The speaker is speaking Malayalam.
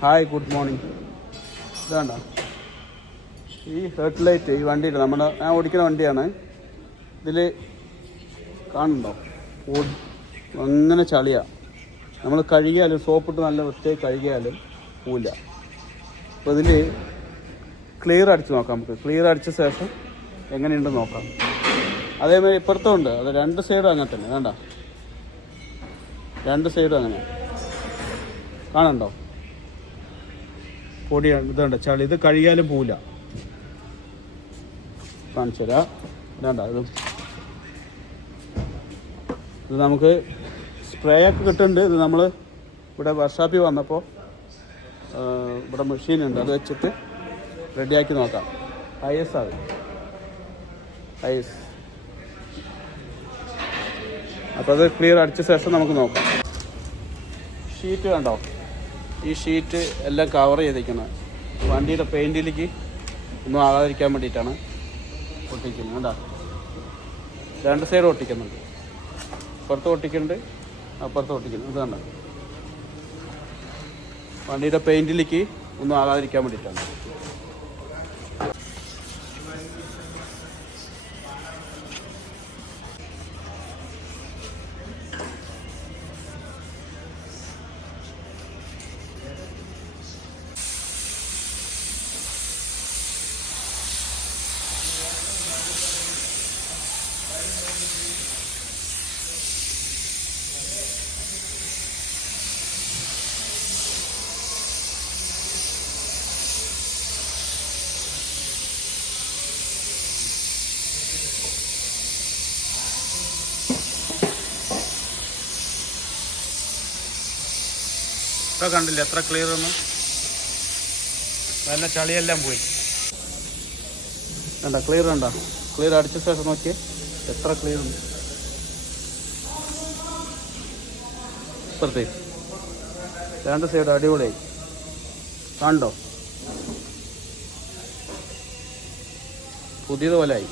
Hi, good morning. ഇതാണ്ട ഈ ഹെഡ് ലൈറ്റ് ഈ വണ്ടിയിൽ ഞാൻ ഓടിക്കുന്ന വണ്ടിയാണ്. ഇതിൽ കാണുന്നുണ്ടോ? അങ്ങനെ ചളിയാണ്. നമ്മൾ കഴുകിയാലും സോപ്പിട്ട് നല്ല വൃത്തിയായി കഴുകിയാലും പോവില്ല. അപ്പോൾ ഇതിൽ ക്ലിയർ അടിച്ച് നോക്കാം. നമുക്ക് ക്ലിയർ അടിച്ച ശേഷം എങ്ങനെയുണ്ടെന്ന് നോക്കാം. അതേമാതിരി ഇപ്പുറത്തുണ്ട്. അത് രണ്ട് സൈഡും അങ്ങനെ തന്നെ. വേണ്ട, രണ്ട് സൈഡും അങ്ങനെ കാണുന്നുണ്ടോ? പൊടിയാണ്. ഇതുണ്ട് ചളി. ഇത് കഴുകിയാലും പോവില്ല. കാണിച്ചു തരാം. വേണ്ട, ഇത് നമുക്ക് സ്പ്രേ ഒക്കെ കിട്ടുന്നുണ്ട്. ഇത് നമ്മൾ ഇവിടെ വർക്ക്ഷോപ്പിൽ വന്നപ്പോൾ ഇവിടെ മെഷീനുണ്ട്. അത് വെച്ചിട്ട് റെഡിയാക്കി നോക്കാം. ഐസ് അത് ഐസ്. അപ്പോൾ അത് ക്ലിയർ അടിച്ച ശേഷം നമുക്ക് നോക്കാം. ഷീറ്റ് കണ്ടോ? ഈ ഷീറ്റ് എല്ലാം കവർ ചെയ്തിരിക്കുന്നത് വണ്ടിയുടെ പെയിൻറ്റിലേക്ക് ഒന്നും ആകാതിരിക്കാൻ വേണ്ടിയിട്ടാണ് ഒട്ടിക്കുന്നത്. കേട്ടോ, രണ്ട് സൈഡ് ഒട്ടിക്കുന്നുണ്ട്. ഇപ്പുറത്ത് ഒട്ടിക്കുന്നുണ്ട്, അപ്പുറത്ത് ഒട്ടിക്കുന്നു. ഇത് കണ്ടോ? വണ്ടിയുടെ പെയിൻറ്റിലേക്ക് ഒന്നും ആകാതിരിക്കാൻ വേണ്ടിയിട്ടാണ്. ഇപ്പോൾ കണ്ടില്ല എത്ര ക്ലിയർ ഒന്നും? നല്ല ചളിയെല്ലാം പോയി. വേണ്ട, ക്ലിയർ ഉണ്ടോ? ക്ലിയർ അടിച്ച ശേഷം നോക്കിയേ എത്ര ക്ലിയർ ഉണ്ട്. ഇപ്പുറത്തേക്ക് രണ്ട് സൈഡ് അടിപൊളിയായി. കണ്ടോ? പുതിയതുപോലെയായി.